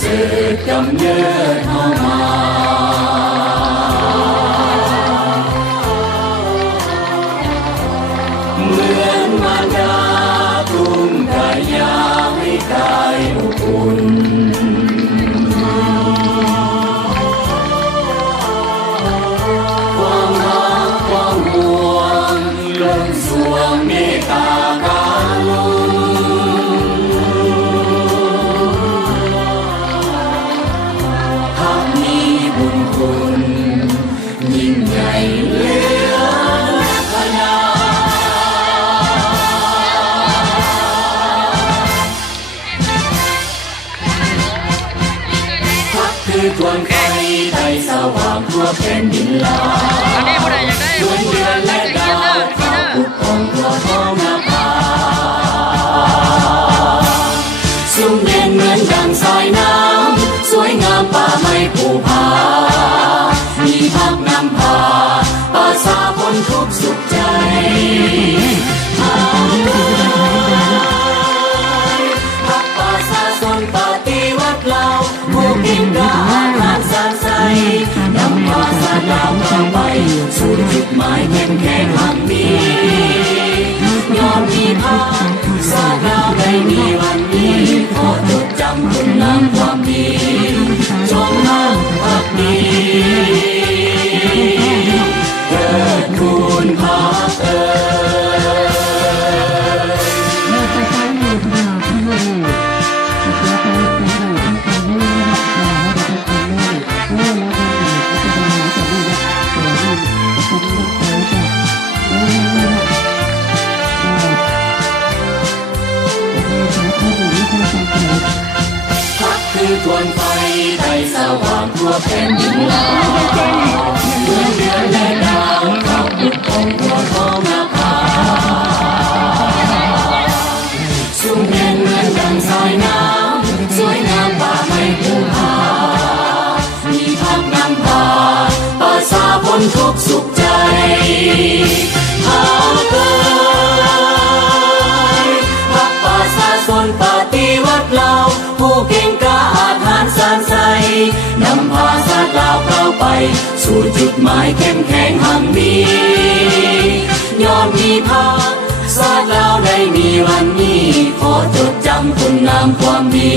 สืบกำเนิดเฮามาเหมือนมารดาทุ่งกายาให้กายอบอุ่นความรักความห่วงล้นสวงเมตตาการุณหากมีบุญคุณยิ่งใหญ่เหลือขนาดคือดวงไฟไทยสว่างทั่วแผ่นดินลาอันนี้ผู้ใดอยากได้ดวงเดือนและดาวข้าปกป้องทั่วท้องนภาสุ่มเย็นเหมือนดังสายน้ำสวยงามป่าไม้ภูผามีพักนำพาป่าสาพ้นทุกสุขใจพักป่าสาสนปฏิวัติเราผู้กินกระหายผ่านสารใสนำพาสาดาวเข้าไปสู่จุดหมายแข็งแกร่งหักดียอมมีพาสาดาวได้มีวันนี้ขอจดจำคุณงามความดีจงรักภักดีเกิดคุณพาคือดวงไฟไทยสว่างทั่วแผ่นดินลาเหมือนเดือนและดาวเข้าปกป้องทั่วท้องนภาสุ่มเย็นเหมือนดังสายน้ำสวยงามป่าไม้ภูผามีพักนำพาป่าสาพ้นทุกสุขใจหาเกิดพักป่าสาสนปฏิวัติเราผู้เก่งกล้าอาถรรพ์สานใสนำพาสาดาวเข้าไปสู่จุดหมายเข้มแข็งหังมียอมมีพาสาดาวได้มีวันนี้ขอจดจำคุณงามความดี